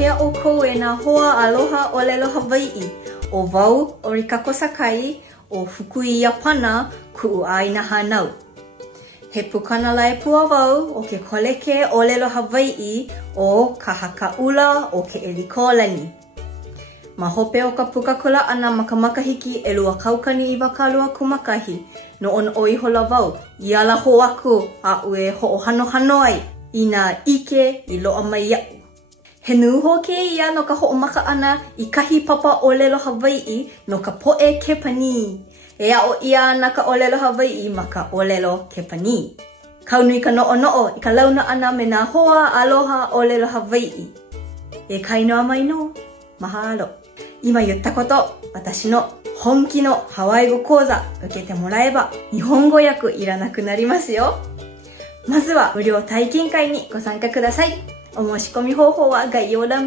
Pehea o kou e nā hoa aloha olelo Hawai'i o wau o Rikako Sakai o Fukui Iapana ku'u āina hānau. He pukana lai pua wau o ke koleke olelo Hawai'i o ka hakaula o ke Elikolani. Ma hope o ka puka kula ana ma ka makahiki e lua kaukani I wakalua kumakahi no ono o iho la wau I ala ho aku a ue ho o hano ai I nā ike I loa mai iau. He nuho ke ia no ka ho'omaka ana I kahi papa olelo Hawai'i no ka po'e kepani. E a o ia ana ka olelo Hawai'i ma ka olelo kepani. Kaunui ka no'o I ka launa ana me nā hoa aloha olelo Hawai'i. E kainoa mai no, mahalo. 今言ったこと、私の本気のハワイ語講座受けてもらえば日本語訳いらなくなりますよ。まずは無料体験会にご参加ください。お申し込み方法は概要欄